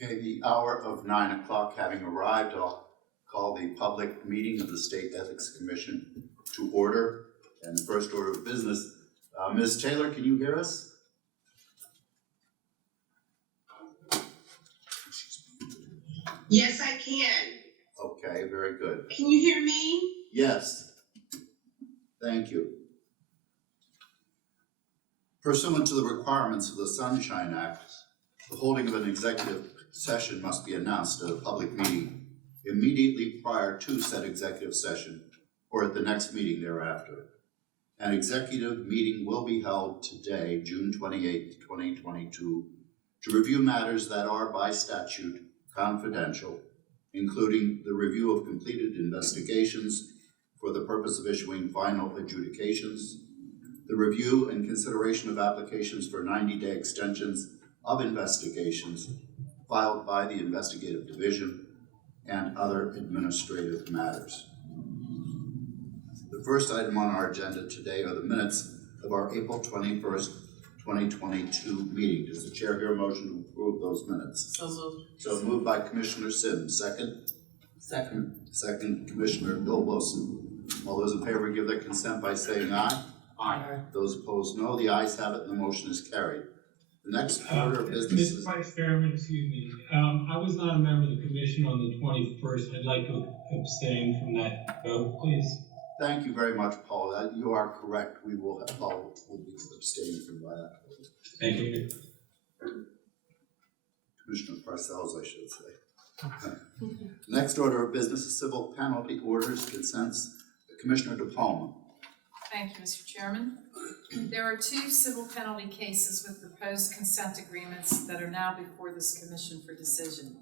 Okay, the hour of 9 o'clock having arrived, I'll call the public meeting of the State Ethics Commission to order. And the first order of business, Ms. Taylor, can you hear us? Yes, I can. Okay, very good. Can you hear me? Yes. Thank you. Pursuant to the requirements of the Sunshine Act, the holding of an executive session must be announced at a public meeting immediately prior to said executive session or at the next meeting thereafter. An executive meeting will be held today, June 28th, 2022, to review matters that are by statute confidential, including the review of completed investigations for the purpose of issuing final adjudications, the review and consideration of applications for 90-day extensions of investigations filed by the investigative division, and other administrative matters. The first item on our agenda today are the minutes of our April 21st, 2022 meeting. Does the chair hear a motion to approve those minutes? So moved. So moved by Commissioner Sims. Second? Second. Second, Commissioner Bill Wilson. All those in favor give their consent by saying aye. Aye. Those opposed, no. The ayes have it and the motion is carried. The next order of business is... Mr. Vice Chairman, excuse me. I was not a member of the commission on the 21st. I'd like to abstain from that vote, please. Thank you very much, Paul. You are correct. Paul will be abstaining from that. Thank you. Commissioner Parcells, I should say. Next order of business is civil penalty orders, consents. Commissioner DePalma. Thank you, Mr. Chairman. There are two civil penalty cases with proposed consent agreements that are now before this commission for decision.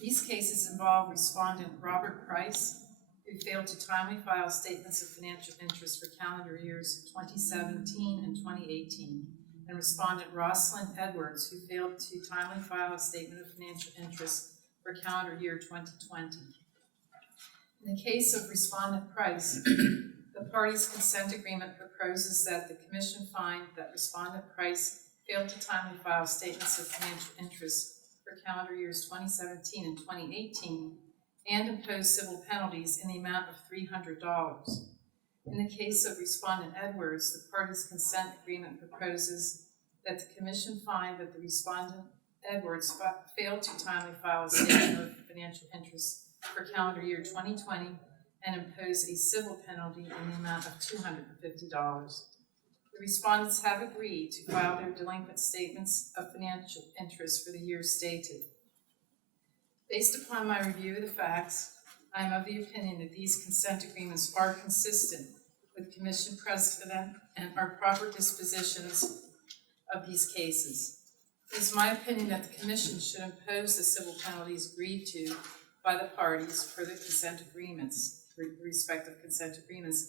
These cases involve respondent Robert Price, who failed to timely file statements of financial interest for calendar years 2017 and 2018, and respondent Rosalind Edwards, who failed to timely file a statement of financial interest for calendar year 2020. In the case of respondent Price, the parties' consent agreement proposes that the commission find that respondent Price failed to timely file statements of financial interest for calendar years 2017 and 2018 and impose civil penalties in the amount of $300. In the case of respondent Edwards, the parties' consent agreement proposes that the commission find that the respondent Edwards failed to timely file a statement of financial interest for calendar year 2020 and impose a civil penalty in the amount of $250. The respondents have agreed to file their delinquent statements of financial interest for the year stated. Based upon my review of the facts, I am of the opinion that these consent agreements are consistent with Commission precedent and are proper dispositions of these cases. It is my opinion that the Commission should impose the civil penalties agreed to by the parties for the consent agreements, respective consent agreements.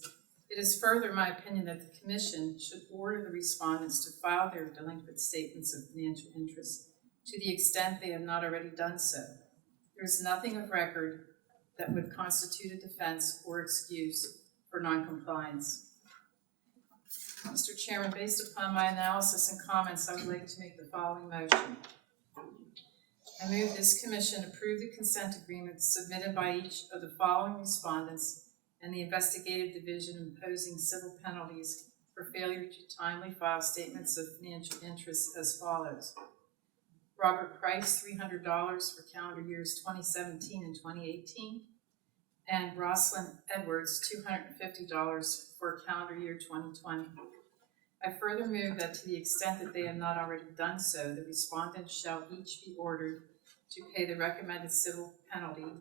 It is further my opinion that the Commission should order the respondents to file their delinquent statements of financial interest to the extent they have not already done so. There is nothing of record that would constitute a defense or excuse for noncompliance. Mr. Chairman, based upon my analysis and comments, I would like to make the following motion. I move this commission approve the consent agreement submitted by each of the following respondents and the investigative division imposing civil penalties for failure to timely file statements of financial interest as follows. Robert Price, $300 for calendar years 2017 and 2018, and Rosalind Edwards, $250 for calendar year 2020. I further move that to the extent that they have not already done so, the respondents shall each be ordered to pay the recommended civil penalty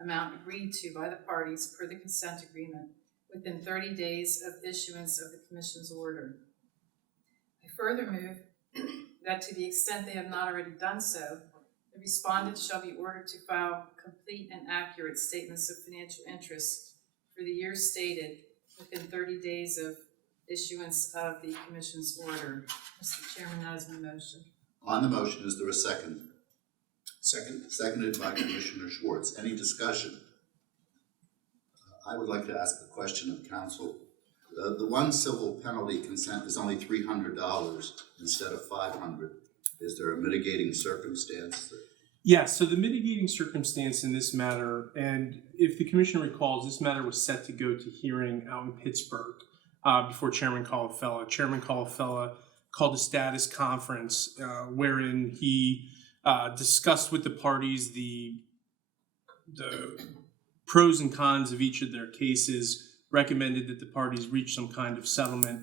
amount agreed to by the parties per the consent agreement within 30 days of issuance of the Commission's order. I further move that to the extent they have not already done so, the respondents shall be ordered to file complete and accurate statements of financial interest for the year stated within 30 days of issuance of the Commission's order. Mr. Chairman, that is my motion. On the motion, is there a second? Second. Seconded by Commissioner Schwartz. Any discussion? I would like to ask the question of council. The one civil penalty consent is only $300 instead of $500. Is there a mitigating circumstance? Yeah, so the mitigating circumstance in this matter, and if the commission recalls, this matter was set to go to hearing out in Pittsburgh before Chairman Colafella. Chairman Colafella called a status conference wherein he discussed with the parties the pros and cons of each of their cases, recommended that the parties reach some kind of settlement.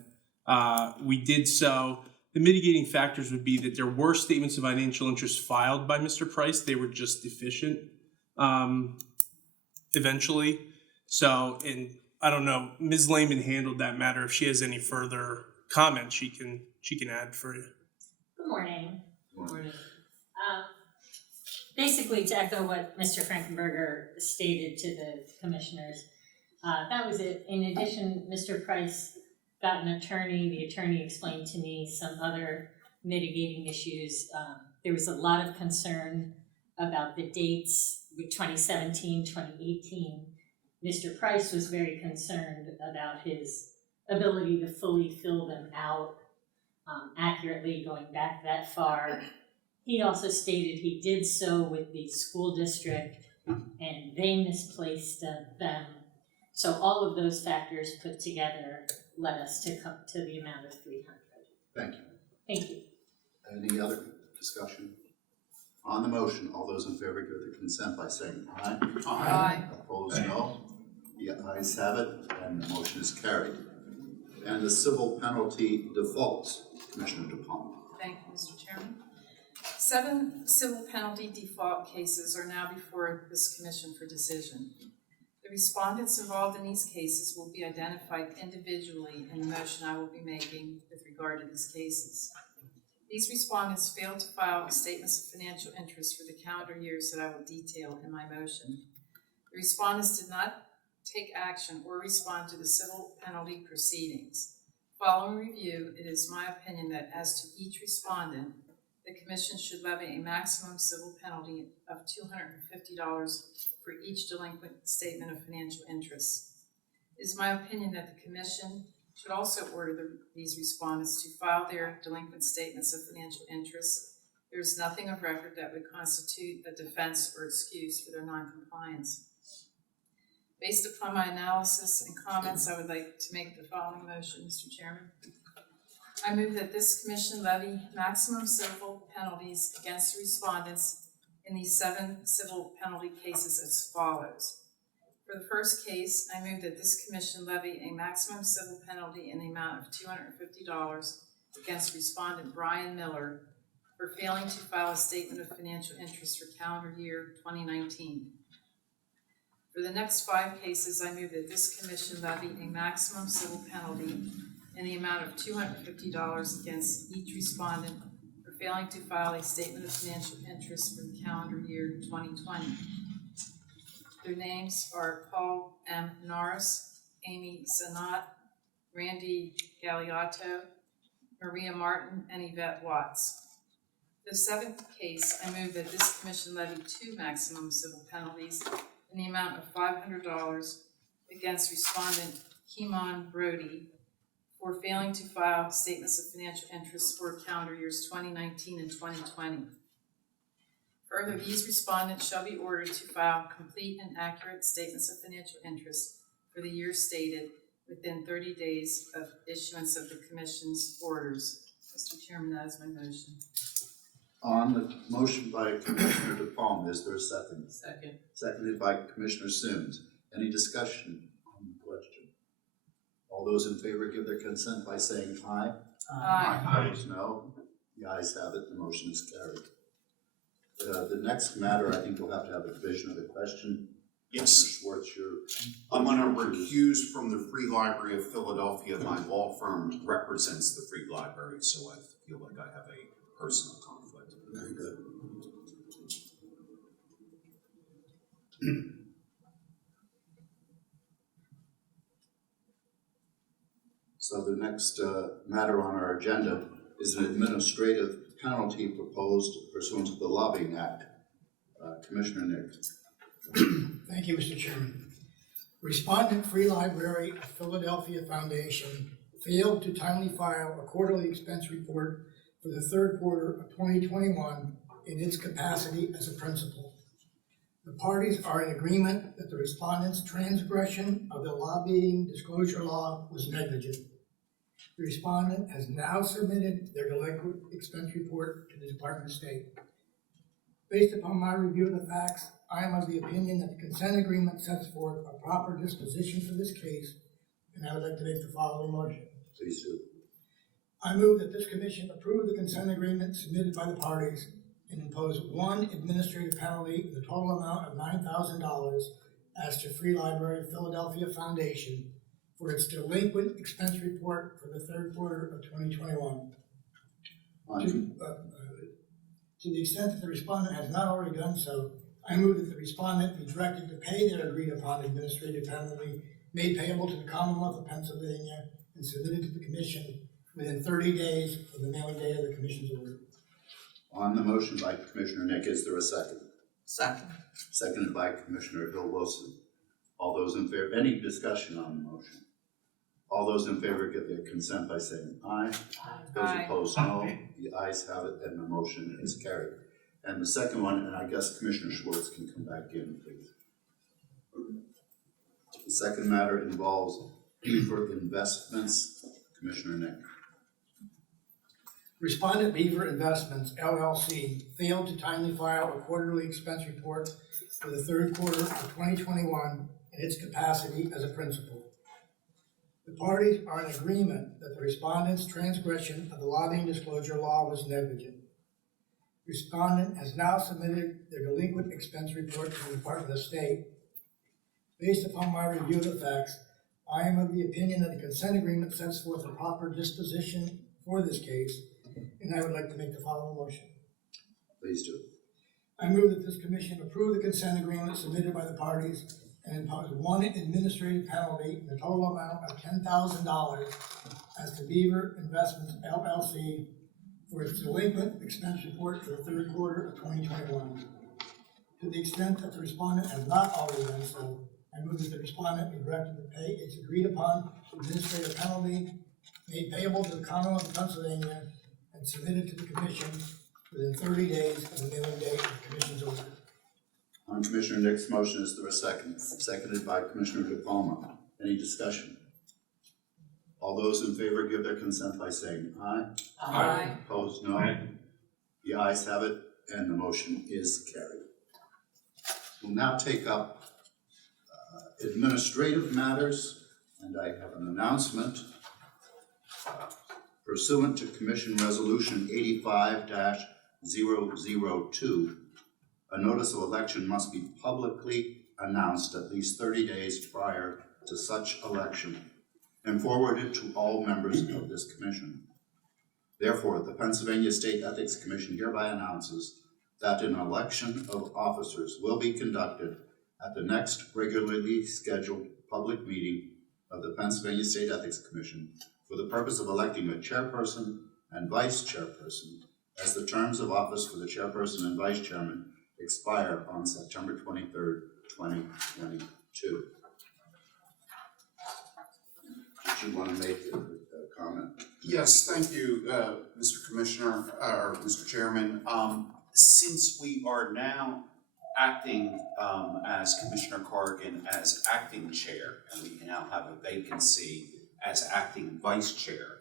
We did so. The mitigating factors would be that there were statements of financial interest filed by Mr. Price. They were just deficient eventually. So, and I don't know, Ms. Lehman handled that matter. If she has any further comments, she can add for you. Good morning. Good morning. Basically, to echo what Mr. Frankenberger stated to the commissioners, that was it. In addition, Mr. Price got an attorney. The attorney explained to me some other mitigating issues. There was a lot of concern about the dates with 2017, 2018. Mr. Price was very concerned about his ability to fully fill them out accurately going back that far. He also stated he did so with the school district and they misplaced them. So all of those factors put together led us to come to the amount of 300. Thank you. Thank you. Any other discussion? On the motion, all those in favor give their consent by saying aye. Aye. Opposed, no. The ayes have it, and the motion is carried. And the civil penalty defaults, Commissioner DuPont. Thank you, Mr. Chairman. 7 civil penalty default cases are now before this commission for decision. The respondents involved in these cases will be identified individually in the motion I will be making with regard to these cases. These respondents failed to file statements of financial interest for the calendar years that I will detail in my motion. The respondents did not take action or respond to the civil penalty proceedings. Following review, it is my opinion that as to each respondent, the commission should levy a maximum civil penalty of $250 for each delinquent statement of financial interest. It is my opinion that the commission should also order these respondents to file their delinquent statements of financial interest. There is nothing of record that would constitute a defense or excuse for their noncompliance. Based upon my analysis and comments, I would like to make the following motion, Mr. Chairman. I move that this commission levy maximum civil penalties against the respondents in these 7 civil penalty cases as follows. For the first case, I move that this commission levy a maximum civil penalty in the amount of $250 against respondent Brian Miller for failing to file a statement of financial interest for calendar year 2019. For the next 5 cases, I move that this commission levy a maximum civil penalty in the amount of $250 against each respondent for failing to file a statement of financial interest for the calendar year 2020. Their names are Paul M. Norris, Amy Sanat, Randy Galliotto, Maria Martin, and Yvette Watts. For the 7th case, I move that this commission levy 2 maximum civil penalties in the amount of $500 against respondent Kimon Brody for failing to file statements of financial interest for calendar years 2019 and 2020. Further, these respondents shall be ordered to file complete and accurate statements of financial interest for the year stated within 30 days of issuance of the Commission's orders. Mr. Chairman, that is my motion. On the motion by Commissioner DuPont, is there a second? Second. Seconded by Commissioner Sims. Any discussion on the question? All those in favor give their consent by saying aye. Aye. Opposed, no. The ayes have it, the motion is carried. The next matter, I think we'll have to have a division of the question. Yes. Mr. Schwartz, I'm going to recuse from the Free Library of Philadelphia. My law firm represents the Free Library, so I feel like I have a personal conflict. Very good. So the next matter on our agenda is an administrative penalty proposed pursuant to the Lobbying Act. Commissioner Nick. Thank you, Mr. Chairman. Respondent Free Library of Philadelphia Foundation failed to timely file a quarterly expense report for the 3rd quarter of 2021 in its capacity as a principal. The parties are in agreement that the respondent's transgression of the lobbying disclosure law was negligent. The respondent has now submitted their delinquent expense report to the Department of State. Based upon my review of the facts, I am of the opinion that the consent agreement sets forth a proper disposition for this case, and I would like to make the following motion. Please do. I move that this commission approve the consent agreement submitted by the parties and impose one administrative penalty in the total amount of $9,000 as to Free Library Philadelphia Foundation for its delinquent expense report for the third quarter of 2021. To the extent that the respondent has not already done so, I move that the respondent be directed to pay their agreed upon administrative penalty made payable to the Commonwealth of Pennsylvania and submitted to the commission within 30 days of the mailing date of the commission's order. On the motion by Commissioner Nick, is there a second? Second. Seconded by Commissioner Bill Wilson. All those in favor, any discussion on the motion? All those in favor give their consent by saying aye. Those Aye. opposed, no. The ayes have it, and the motion is carried. And the second one, and I guess Commissioner Schwartz can come back in, please. The second matter involves Beaver Investments. Commissioner Nick. Respondent Beaver Investments LLC failed to timely file a quarterly expense report for the third quarter of 2021 in its capacity as a principal. The parties are in agreement that the respondent's transgression of the lobbying disclosure law was negligent. Respondent has now submitted their delinquent expense report to the Department of State. Based upon my review of the facts, I am of the opinion that the consent agreement sets forth a proper disposition for this case, and I would like to make the following motion. Please do. I move that this commission approve the consent agreement submitted by the parties and impose one administrative penalty in the total amount of $10,000 as to Beaver Investments LLC for its delinquent expense report for the third quarter of 2021. To the extent that the respondent has not already done so, I move that the respondent be directed to pay its agreed upon administrative penalty made payable to the Commonwealth of Pennsylvania and submitted to the commission within 30 days of the mailing date of the commission's order. On Commissioner Nick's motion, is there a second? Seconded by Commissioner DePalma. Any discussion? All those in favor give their consent by saying aye. Aye. Opposed, no. The ayes have it, and the motion is carried. We'll now take up administrative matters, and I have an announcement. Pursuant to Commission Resolution 85-002, a notice of election must be publicly announced at least 30 days prior to such election and forwarded to all members of this commission. Therefore, the Pennsylvania State Ethics Commission hereby announces that an election of officers will be conducted at the next regularly scheduled public meeting of the Pennsylvania State Ethics Commission for the purpose of electing a chairperson and vice chairperson, as the terms of office for the chairperson and vice chairman expire on September 23rd, 2022. Did you want to make a comment? Yes, thank you, Mr. Commissioner, or Mr. Chairman. Since we are now acting as Commissioner Corrigan as acting chair, and we now have a vacancy as acting vice chair,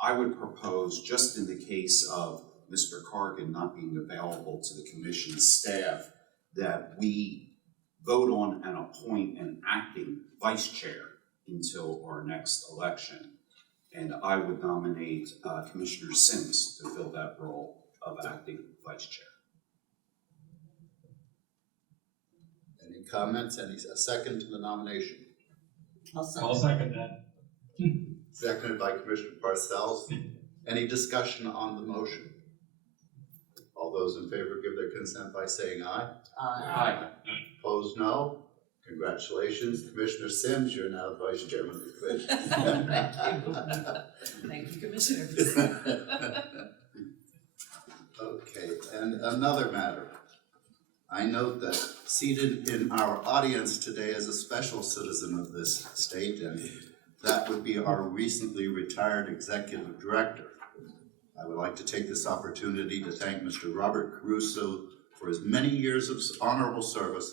I would propose, just in the case of Mr. Corrigan not being available to the commission's staff, that we vote on and appoint an acting vice chair until our next election. And I would nominate Commissioner Sims to fill that role of acting vice chair. Any comments? Any a second to the nomination? I'll I'll second that. Seconded by Commissioner Parcells. Any discussion on the motion? All those in favor give their consent by saying aye. Aye. Opposed, no. Congratulations, Commissioner Sims, you're now Vice Chairman of the Commission. Thank you, Commissioners. Okay, and another matter. I note that seated in our audience today is a special citizen of this state, and that would be our recently retired Executive Director. I would like to take this opportunity to thank Mr. Robert Caruso for his many years of honorable service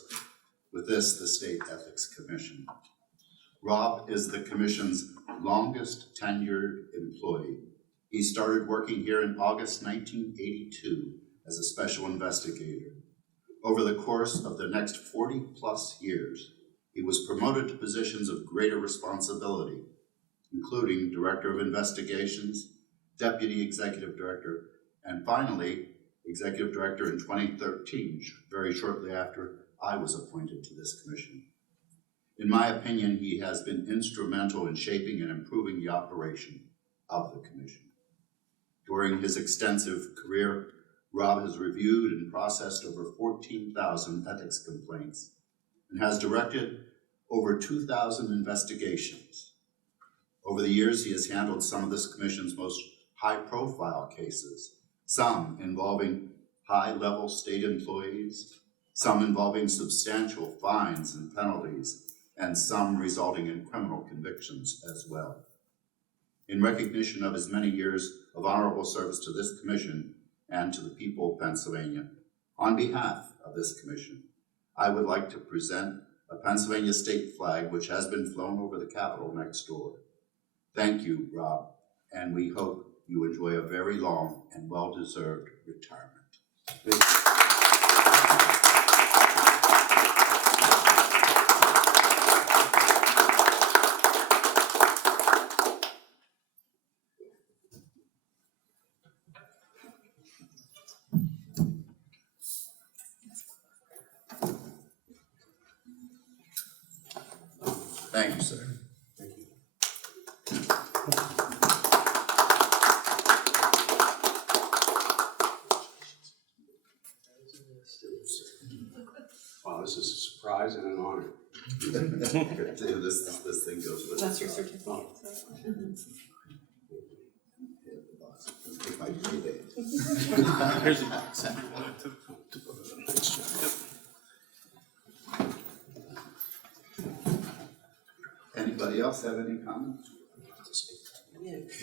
with the State Ethics Commission. Rob is the Commission's longest tenured employee. He started working here in August 1982 as a special investigator. Over the course of the next 40-plus years, he was promoted to positions of greater responsibility, including Director of Investigations, Deputy Executive Director, and finally, Executive Director in 2013, very shortly after I was appointed to this commission. In my opinion, he has been instrumental in shaping and improving the operation of the commission. During his extensive career, Rob has reviewed and processed over 14,000 ethics complaints and has directed over 2,000 investigations. Over the years, he has handled some of this commission's most high-profile cases, some involving high-level state employees, some involving substantial fines and penalties, and some resulting in criminal convictions as well. In recognition of his many years of honorable service to this commission and to the people of Pennsylvania, on behalf of this commission, I would like to present a Pennsylvania state flag which has been flown over the Capitol next door. Thank you, Rob, and we hope you enjoy a very long and well-deserved retirement. Thank you, sir. Wow, this is a surprise and an honor. This thing goes with That's it. your certificate. Take my payday. Here's a box. Anybody else have any comments?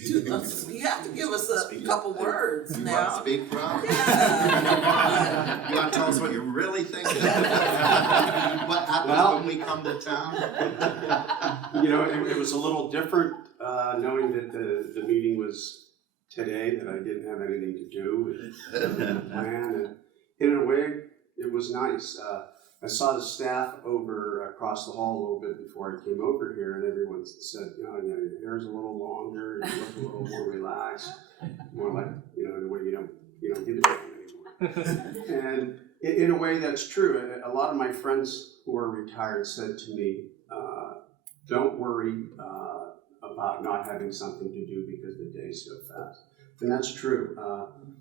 You have to give us a couple words You want to now. speak, Rob? Yeah. You want to tell us what you're really thinking? What happens when we come to town? You know, it was a little different, knowing that the meeting was today, that I didn't have anything to do with the plan, and in a way, it was nice. I saw the staff over across the hall a little bit before I came over here, and everyone said, your hair's a little longer, you look a little more relaxed, more like, in a way you don't give a damn anymore. And in a way, that's true. A lot of my friends who are retired said to me, don't worry about not having something to do because the days go fast. And that's true.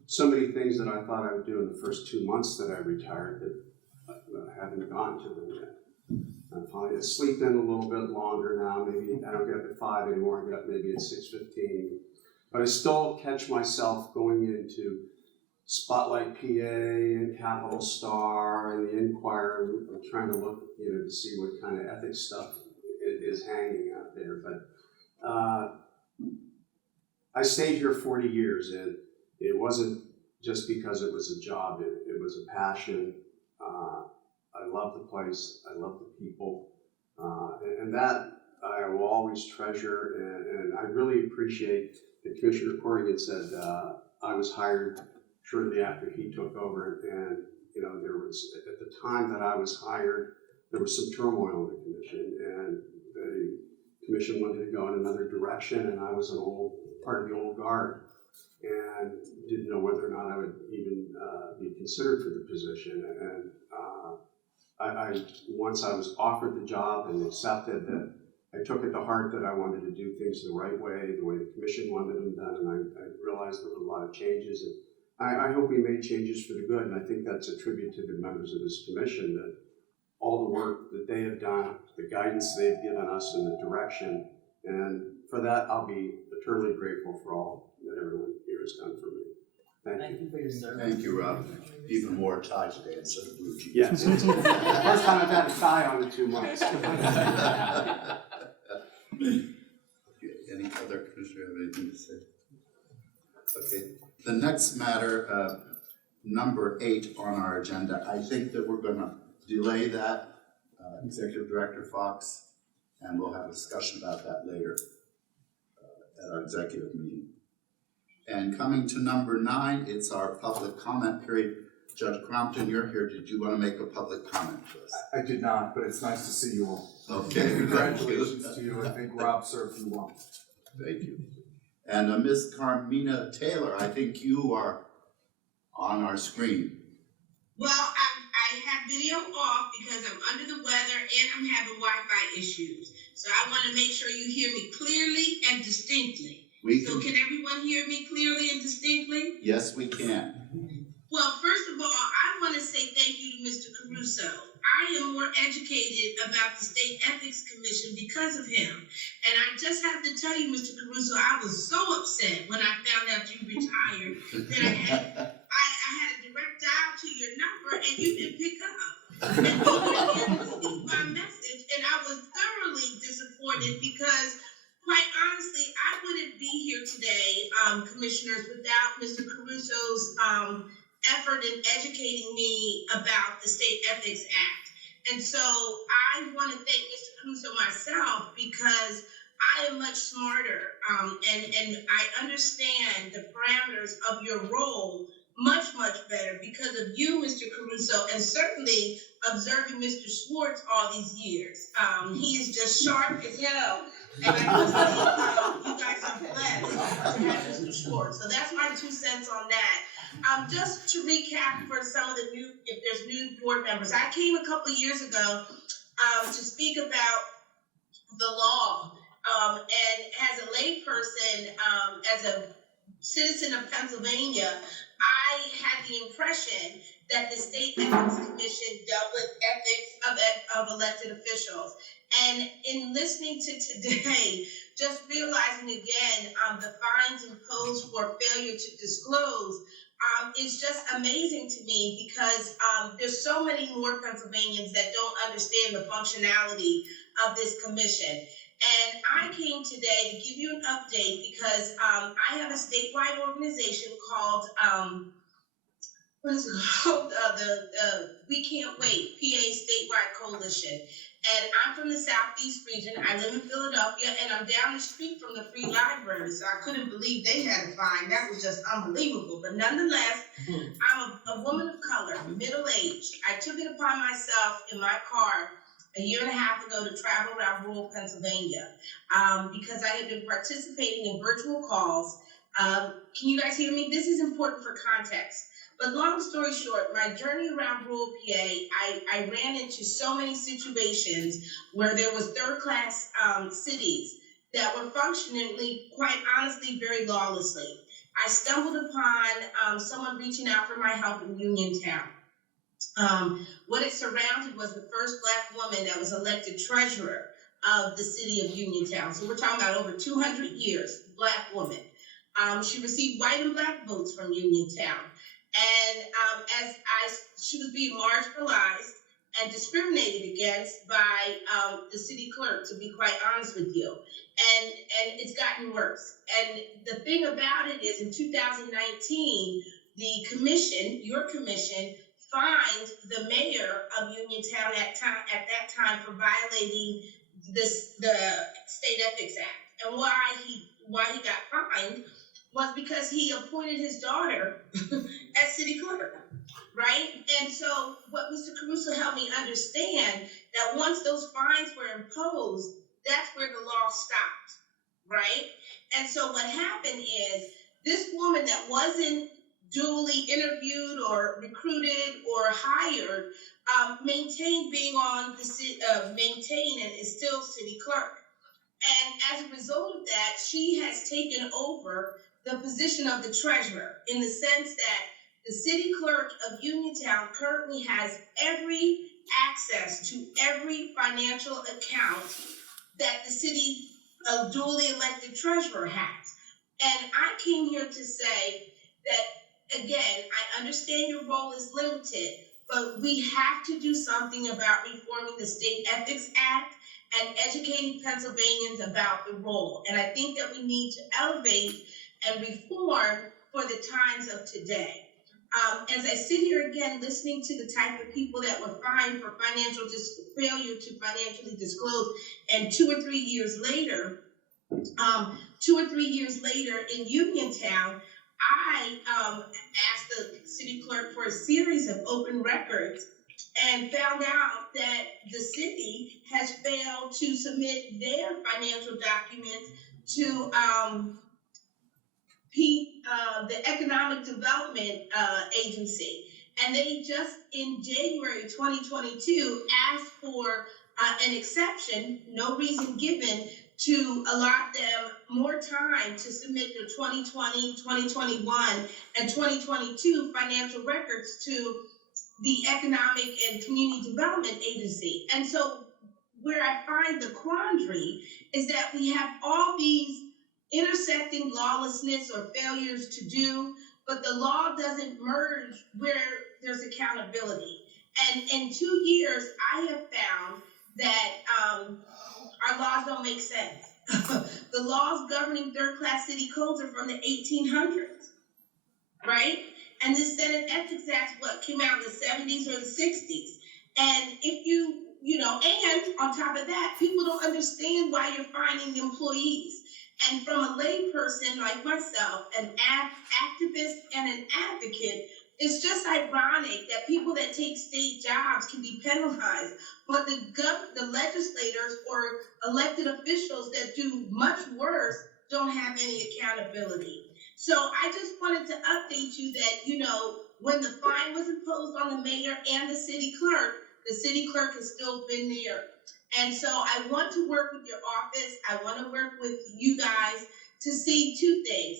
So many things that I thought I would do in the first 2 months that I retired that I haven't gone to them yet. I'm finally sleep in a little bit longer now. Maybe I don't get up at 5 anymore. I get up maybe at 6:15. But I still catch myself going into Spotlight PA and Capital Star and the Inquirer. I'm trying to look, to see what kind of ethics stuff is hanging out there. But I stayed here 40 years, and it wasn't just because it was a job. It was a passion. I love the place. I love the people, and that I will always treasure. And I really appreciate that Commissioner Corrigan said I was hired shortly after he took over, and there was, at the time that I was hired, there was some turmoil in the commission, and the commission wanted to go in another direction, and I was part of the old guard, and didn't know whether or not I would even be considered for the position. And once I was offered the job and accepted that, I took it to heart that I wanted to do things the right way, the way the commission wanted them done, and I realized there were a lot of changes. And I hope we made changes for the good, and I think that's a tribute to the members of this commission, that all the work that they have done, the guidance they've given us, and the direction, and for that I'll be eternally grateful for all that everyone here has done for me. Thank you. you for your service. Thank you, Rob. Even more tie today instead of blue jeans. Yes, it's the first time I've had a tie on in 2 months. Any other commissioner have anything to say? Okay, The next matter, number 8 on our agenda, I think that we're gonna delay that, Executive Director Fox, and we'll have a discussion about that later at our executive meeting. And coming to number 9, it's our public comment period. Judge Crompton, you're here. Did you want to make a public comment to us? I did not, but it's nice to see you all. Okay. Congratulations to you. I think Rob served you well. Thank you. And Ms. Carmina Taylor, I think you are on our screen. Well, I have video off because I'm under the weather and I'm having Wi-Fi issues. So I want to make sure you hear me clearly and distinctly. So can everyone hear me clearly and distinctly? Yes, we can. Well, first of all, I want to say thank you to Mr. Caruso. I am more educated about the State Ethics Commission because of him. And I just have to tell you, Mr. Caruso, I was so upset when I found out you retired that I had a direct dial to your number and you didn't pick up. And you were here to speak my message. And I was thoroughly disappointed because, quite honestly, I wouldn't be here today, commissioners, without Mr. Caruso's effort in educating me about the State Ethics Act. And so I want to thank Mr. Caruso myself because I am much smarter and I understand the parameters of your role much better because of you, Mr. Caruso, and certainly observing Mr. Schwartz all these years. He is just sharp as hell. And I must say, you guys are blessed to have Mr. Schwartz. So that's my 2 cents on that. Just to recap for some of the new, if there's new board members, I came a couple of years ago to speak about the law. And as a layperson, as a citizen of Pennsylvania, I had the impression that the State Ethics Commission dealt with ethics of elected officials. And in listening to today, just realizing again the fines imposed for failure to disclose, it's just amazing to me because there's so many more Pennsylvanians that don't understand the functionality of this commission. And I came today to give you an update because I have a statewide organization called, what is it called? The We Can't Wait, PA Statewide Coalition. And I'm from the Southeast region. I live in Philadelphia, and I'm down the street from the Free Library. So I couldn't believe they had a fine. That was just unbelievable. But nonetheless, I'm a woman of color, middle-aged. I took it upon myself in my car a year and a half ago to travel around rural Pennsylvania because I had been participating in virtual calls. Can you guys hear me? This is important for context. But long story short, my journey around rural PA, I ran into so many situations where there was third-class cities that were functionally, quite honestly, very lawlessly. I stumbled upon someone reaching out for my help in Uniontown. What it surrounded was the first Black woman that was elected treasurer of the city of Uniontown. So we're talking about over 200 years, Black woman. She received white and Black votes from Uniontown. And she was being marginalized and discriminated against by the city clerk, to be quite honest with you. And it's gotten worse. And the thing about it is in 2019, the commission, your commission, fined the mayor of Uniontown at that time for violating the State Ethics Act. And why he got fined was because he appointed his daughter as city clerk, right? And so what Mr. Caruso helped me understand, that once those fines were imposed, that's where the law stopped, right? And so what happened is this woman that wasn't duly interviewed or recruited or hired maintained being on the maintained and is still city clerk. And as a result of that, she has taken over the position of the treasurer in the sense that the city clerk of Uniontown currently has every access to every financial account that the city duly elected treasurer has. And I came here to say that, again, I understand your role is limited, but we have to do something about reforming the State Ethics Act and educating Pennsylvanians about the role. And I think that we need to elevate and reform for the times of today. As I sit here again, listening to the type of people that were fined for failure to financially disclose, and 2 or 3 years later in Uniontown, I asked the city clerk for a series of open records and found out that the city has failed to submit their financial documents to the Economic Development Agency. And they just in January 2022 asked for an exception, no reason given, to allot them more time to submit their 2020, 2021, and 2022 financial records to the Economic and Community Development Agency. And so where I find the quandary is that we have all these intersecting lawlessness or failures to do, but the law doesn't merge where there's accountability. And in 2 years, I have found that our laws don't make sense. The laws governing third-class city codes are from the 1800s, right? And this Senate Ethics Act, came out in the 70s or the 60s. And if and on top of that, people don't understand why you're fining employees. And from a layperson like myself, an activist and an advocate, it's just ironic that people that take state jobs can be penalized, but the legislators or elected officials that do much worse don't have any accountability. So I just wanted to update you that, when the fine was imposed on the mayor and the city clerk has still been there. And so I want to work with your office. I want to work with you guys to see two things.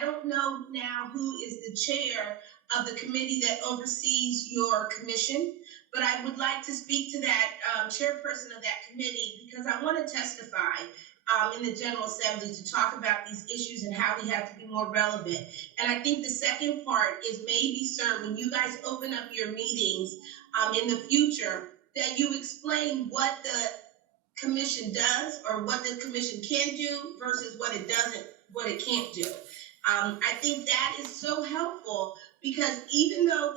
I don't know now who is the chair of the committee that oversees your commission, but I would like to speak to that chairperson of that committee, because I want to testify in the General Assembly to talk about these issues and how we have to be more relevant. And I think the second part is maybe, sir, when you guys open up your meetings in the future, that you explain what the commission does or what the commission can do versus what it doesn't, what it can't do. I think that is so helpful, because even though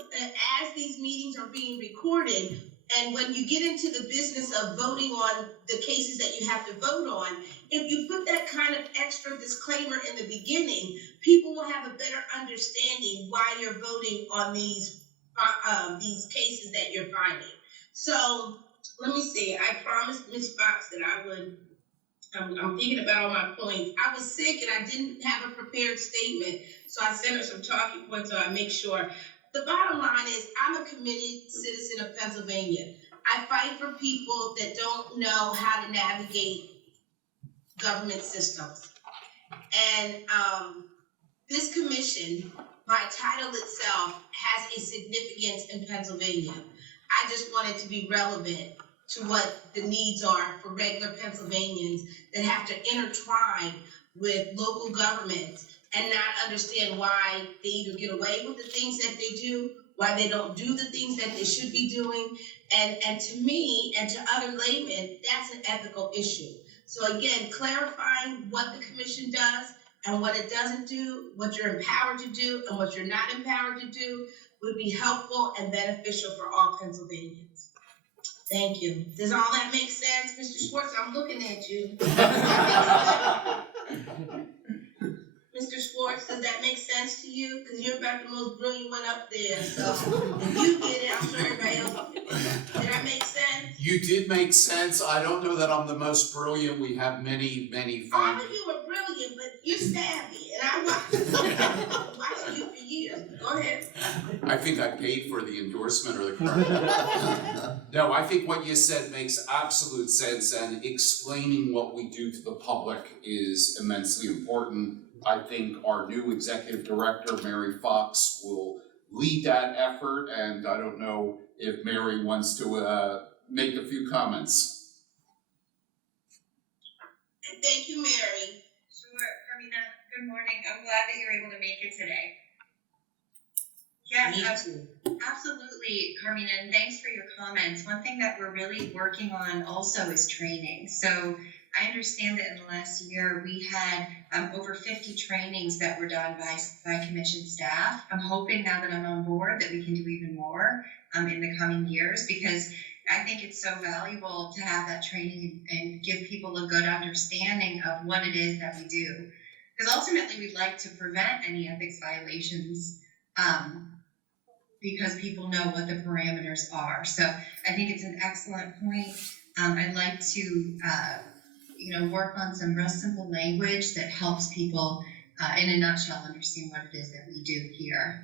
as these meetings are being recorded, and when you get into the business of voting on the cases that you have to vote on, if you put that kind of extra disclaimer in the beginning, people will have a better understanding why you're voting on these cases that you're finding. So let me see. I promised Ms. Fox that I would. I'm thinking about all my points. I was sick and I didn't have a prepared statement, so I sent her some talking points so I make sure. The bottom line is I'm a committed citizen of Pennsylvania. I fight for people that don't know how to navigate government systems. And this commission, by title itself, has a significance in Pennsylvania. I just want it to be relevant to what the needs are for regular Pennsylvanians that have to intertwine with local governments and not understand why they either get away with the things that they do, why they don't do the things that they should be doing. And to me and to other laymen, that's an ethical issue. So again, clarifying what the commission does and what it doesn't do, what you're empowered to do and what you're not empowered to do, would be helpful and beneficial for all Pennsylvanians. Thank you. Does all that make sense? Mr. Schwartz, I'm looking at you. Mr. Schwartz, does that make sense to you? Because you're about the most brilliant one up there. So if you get it, I'm sure everybody else will get it. Did that make sense? You did make sense. I don't know that I'm the most brilliant. We have many All of you are brilliant, but you're savvy. And I watched you for years. Go ahead. I think I paid for the endorsement or the credit. No, I think what you said makes absolute sense, and explaining what we do to the public is immensely important. I think our new executive director, Mary Fox, will lead that effort, and I don't know if Mary wants to make a few comments. Thank you, Mary. Sure, Carmina, good morning. I'm glad that you're able to make it today. Yes, absolutely, Carmina, and thanks for your comments. One thing that we're really working on also is training. So I understand that in the last year we had over 50 trainings that were done by commission staff. I'm hoping now that I'm on board that we can do even more in the coming years, because I think it's so valuable to have that training and give people a good understanding of what it is that we do. Because ultimately we'd like to prevent any ethics violations because people know what the parameters are. So I think it's an excellent point. I'd like to work on some real simple language that helps people in a nutshell understand what it is that we do here.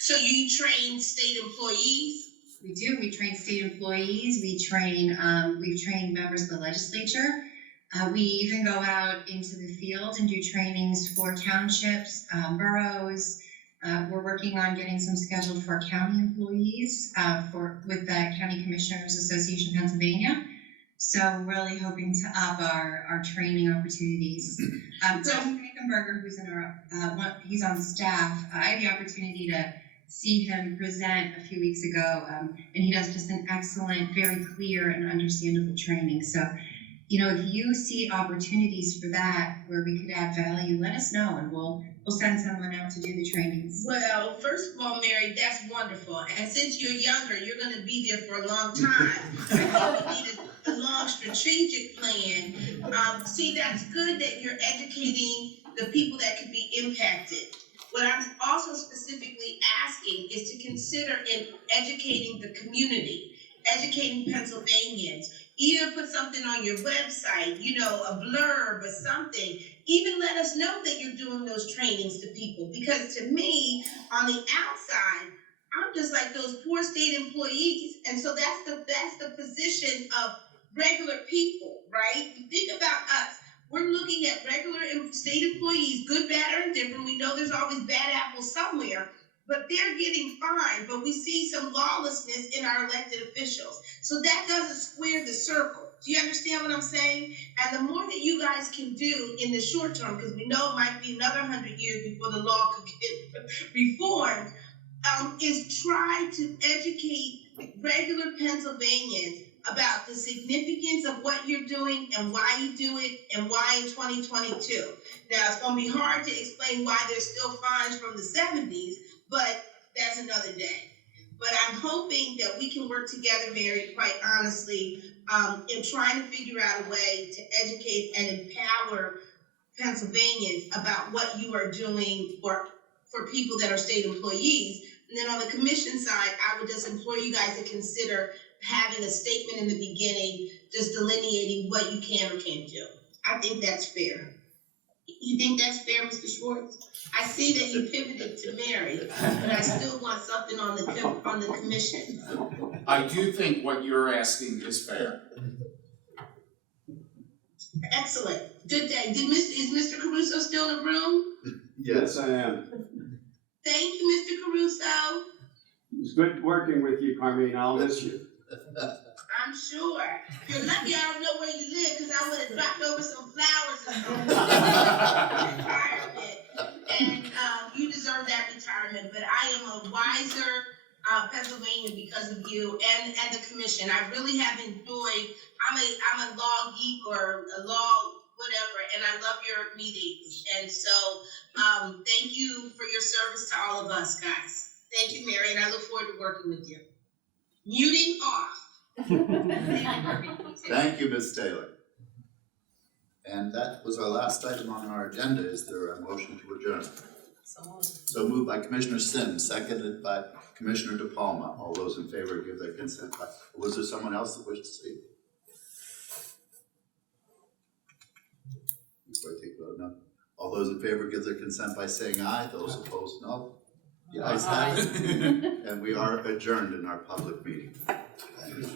So you train state employees? We do. We train state employees. We've trained members of the legislature. We even go out into the field and do trainings for townships, boroughs. We're working on getting some scheduled for county employees with the County Commissioners Association of Pennsylvania. So we're really hoping to up our training opportunities. Tom Frankenberger, who's he's on staff. I had the opportunity to see him present a few weeks ago, and he does just an excellent, very clear and understandable training. So, if you see opportunities for that where we could add value, let us know, and we'll send someone out to do the trainings. Well, first of all, Mary, that's wonderful. And since you're younger, you're going to be there for a long time. I think we need a long strategic plan. See, that's good that you're educating the people that could be impacted. What I'm also specifically asking is to consider in educating the community, educating Pennsylvanians. Either put something on your website, a blurb or something. Even let us know that you're doing those trainings to people. Because to me, on the outside, I'm just like those poor state employees. And so that's the position of regular people, right? You think about us. We're looking at regular state employees, good, bad, or indifferent. We know there's always bad apples somewhere, but they're getting fined. But we see some lawlessness in our elected officials. So that doesn't square the circle. Do you understand what I'm saying? And the more that you guys can do in the short term, because we know it might be another 100 years before the law could get reformed, is try to educate regular Pennsylvanians about the significance of what you're doing and why you do it and why in 2022. Now, it's going to be hard to explain why there's still fines from the 70s, but that's another day. But I'm hoping that we can work together, Mary, quite honestly, in trying to figure out a way to educate and empower Pennsylvanians about what you are doing for people that are state employees. And then on the commission side, I would just implore you guys to consider having a statement in the beginning, just delineating what you can or can't do. I think that's fair. You think that's fair, Mr. Schwartz? I see that you pivoted to Mary, but I still want something on the commission. I do think what you're asking is fair. Excellent. Good day. Is Mr. Caruso still in the room? Yes, I am. Thank you, Mr. Caruso. It's good working with you, Carmine. I'll miss you. I'm sure. You're lucky I don't know where you live, because I would have dropped over some flowers or something. Retirement. And you deserve that retirement. But I am a wiser Pennsylvania because of you and the commission. I really have enjoyed. I'm a law geek or a law whatever, and I love your meetings. And so thank you for your service to all of us, guys. Thank you, Mary, and I look forward to working with you. Muting off. Thank you, Ms. Taylor. And that was our last item on our agenda. Is there a motion to adjourn? So moved by Commissioner Sims, seconded by Commissioner DePalma. All those in favor give their consent. Was there someone else that wished to speak? Before I take vote, no. All those in favor give their consent by saying aye. Those opposed, no. The ayes have it. And we are adjourned in our public meeting. Thank you.